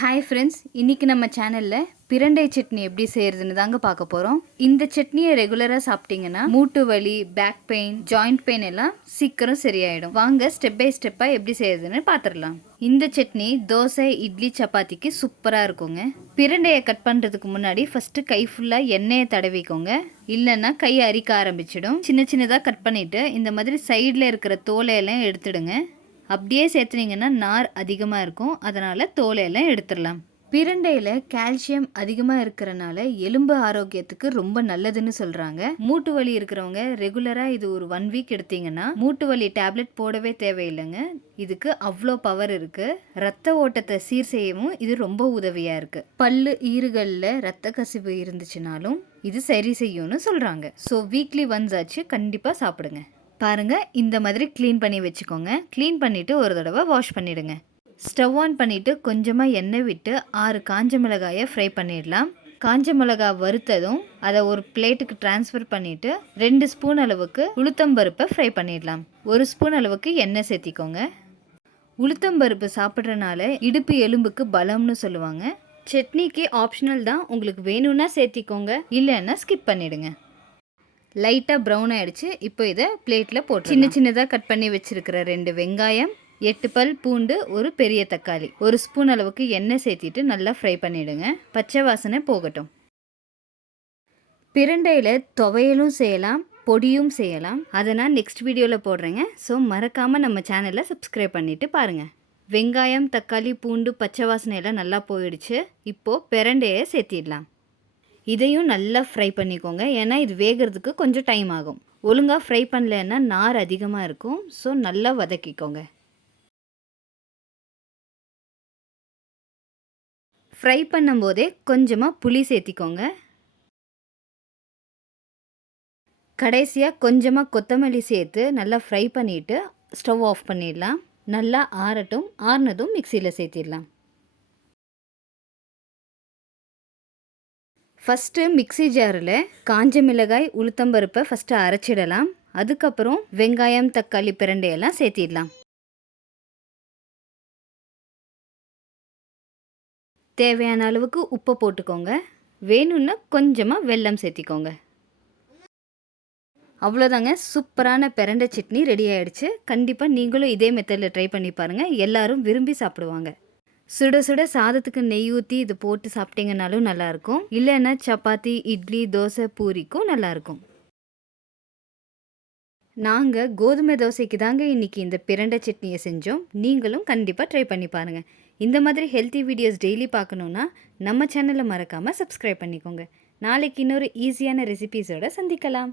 Hi friends, இன்றைக்கி நம்ம சேனலில் பிரண்டை சட்னி எப்படி செய்கிறதுன்னு தாங்க பார்க்க போகிறோம். இந்த சட்னியை ரெகுலராக சாப்பிட்டிங்கன்னா மூட்டு வலி, பேக் பெயின், ஜாயிண்ட் பெயின் எல்லாம் சீக்கிரம் சரியாயிடும். வாங்க ஸ்டெப் பை ஸ்டெப்பாக எப்படி செய்கிறதுன்னு பார்த்துடலாம். இந்த சட்னி தோசை, இட்லி, சப்பாத்திக்கு சூப்பராக இருக்குங்க. பிரண்டையை கட் பண்ணுறதுக்கு முன்னாடி ஃபஸ்ட்டு கை ஃபுல்லாக எண்ணெயை தடவிக்கோங்க. இல்லைன்னா கை அரிக்க ஆரம்பிச்சிடும். சின்ன சின்னதாக கட் பண்ணிவிட்டு இந்த மாதிரி சைடில் இருக்கிற தோலையெல்லாம் எடுத்துடுங்க. அப்படியே சேர்த்துனீங்கன்னா நார் அதிகமாக இருக்கும், அதனால் தோலையெல்லாம் எடுத்துடலாம். பிரண்டையில் கால்சியம் அதிகமாக இருக்கிறனால எலும்பு ஆரோக்கியத்துக்கு ரொம்ப நல்லதுன்னு சொல்கிறாங்க. மூட்டு வலி இருக்கிறவங்க ரெகுலராக இது ஒரு 1 வீக் எடுத்தீங்கன்னா மூட்டு வலி டேப்லெட் போடவே தேவையில்லைங்க. இதுக்கு அவ்வளோ பவர் இருக்குது. ரத்த ஓட்டத்தை சீர் செய்யவும் இது ரொம்ப உதவியாக இருக்குது. பல்லு, ஈறுகளில் ரத்த கசிவு இருந்துச்சுனாலும் இது சரி செய்யும்னு சொல்கிறாங்க. ஸோ வீக்லி ஒன்ஸ் ஆச்சு கண்டிப்பாக சாப்பிடுங்க. பாருங்கள், இந்த மாதிரி க்ளீன் பண்ணி வச்சுக்கோங்க. க்ளீன் பண்ணிவிட்டு ஒரு தடவை வாஷ் பண்ணிவிடுங்க. ஸ்டவ் ஆன் பண்ணிவிட்டு கொஞ்சமாக எண்ணெய் விட்டு 6 காஞ்ச மிளகாயை ஃப்ரை பண்ணிடலாம். காஞ்ச மிளகாய் வறுத்ததும் அதை ஒரு பிளேட்டுக்கு ட்ரான்ஸ்ஃபர் பண்ணிவிட்டு 2 ஸ்பூன் அளவுக்கு உளுத்தம்பருப்பை ஃப்ரை பண்ணிடலாம். 1 ஸ்பூன் அளவுக்கு எண்ணெய் சேர்த்திக்கோங்க. உளுத்தம்பருப்பு சாப்பிட்றனால இடுப்பு எலும்புக்கு பலம்னு சொல்லுவாங்க. சட்னிக்கு ஆப்ஷனல் தான், உங்களுக்கு வேணும்னா சேர்த்திக்கோங்க, இல்லைன்னா ஸ்கிப் பண்ணிவிடுங்க. லைட்டாக ப்ரௌன் ஆகிடுச்சு. இப்போ இதை பிளேட்டில் போட்டு சின்ன சின்னதாக கட் பண்ணி வச்சுருக்கிற 2 வெங்காயம், 8 பல் பூண்டு, ஒரு பெரிய தக்காளி, 1 ஸ்பூன் அளவுக்கு எண்ணெய் சேர்த்திட்டு நல்லா ஃப்ரை பண்ணிவிடுங்க. பச்சை வாசனை போகட்டும். பிரண்டையில் துவையலும் செய்யலாம், பொடியும் செய்யலாம். அதை நான் நெக்ஸ்ட் வீடியோவில் போடுறேங்க. ஸோ மறக்காமல் நம்ம சேனலை சப்ஸ்கிரைப் பண்ணிவிட்டு பாருங்கள். வெங்காயம், தக்காளி, பூண்டு, பச்சை வாசனையெல்லாம் நல்லா போயிடுச்சு. இப்போது பிரண்டையை சேர்த்திடலாம். இதையும் நல்லா ஃப்ரை பண்ணிக்கோங்க, ஏன்னா இது வேகிறதுக்கு கொஞ்சம் டைம் ஆகும். ஒழுங்காக ஃப்ரை பண்ணலன்னா நார் அதிகமாக இருக்கும். ஸோ நல்லா வதக்கிக்கோங்க. ஃப்ரை பண்ணும்போதே கொஞ்சமாக புளி சேர்த்திக்கோங்க. கடைசியாக கொஞ்சமாக கொத்தமல்லி சேர்த்து நல்லா ஃப்ரை பண்ணிவிட்டு ஸ்டவ் ஆஃப் பண்ணிடலாம். நல்லா ஆறட்டும். ஆறுனதும் மிக்சியில் சேர்த்திடலாம். ஃபஸ்ட்டு மிக்சி ஜாரில் காஞ்ச மிளகாய், உளுத்தம்பருப்பை ஃபஸ்ட்டு அரைச்சிடலாம். அதுக்கப்புறம் வெங்காயம், தக்காளி, பிரண்டையெல்லாம் சேர்த்திடலாம். தேவையான அளவுக்கு உப்பை போட்டுக்கோங்க. வேணும்னா கொஞ்சமாக வெல்லம் சேர்த்திக்கோங்க. அவ்வளோதாங்க, சூப்பரான பிரண்டை சட்னி ரெடி ஆகிடுச்சு. கண்டிப்பாக நீங்களும் இதே மெத்தடில் ட்ரை பண்ணி பாருங்கள். எல்லோரும் விரும்பி சாப்பிடுவாங்க. சுட சுட சாதத்துக்கு நெய் ஊற்றி இது போட்டு சாப்பிட்டீங்கன்னாலும் நல்லாயிருக்கும். இல்லைன்னா சப்பாத்தி, இட்லி, தோசை, பூரிக்கும் நல்லாயிருக்கும். நாங்கள் கோதுமை தோசைக்கு தாங்க இன்றைக்கி இந்த பிரண்டை சட்னியை செஞ்சோம். நீங்களும் கண்டிப்பாக ட்ரை பண்ணி பாருங்கள். இந்த மாதிரி ஹெல்த்தி வீடியோஸ் டெய்லி பார்க்கணுன்னா நம்ம சேனலை மறக்காமல் சப்ஸ்கிரைப் பண்ணிக்கோங்க. நாளைக்கு இன்னொரு ஈஸியான ரெசிபீஸோடு சந்திக்கலாம்.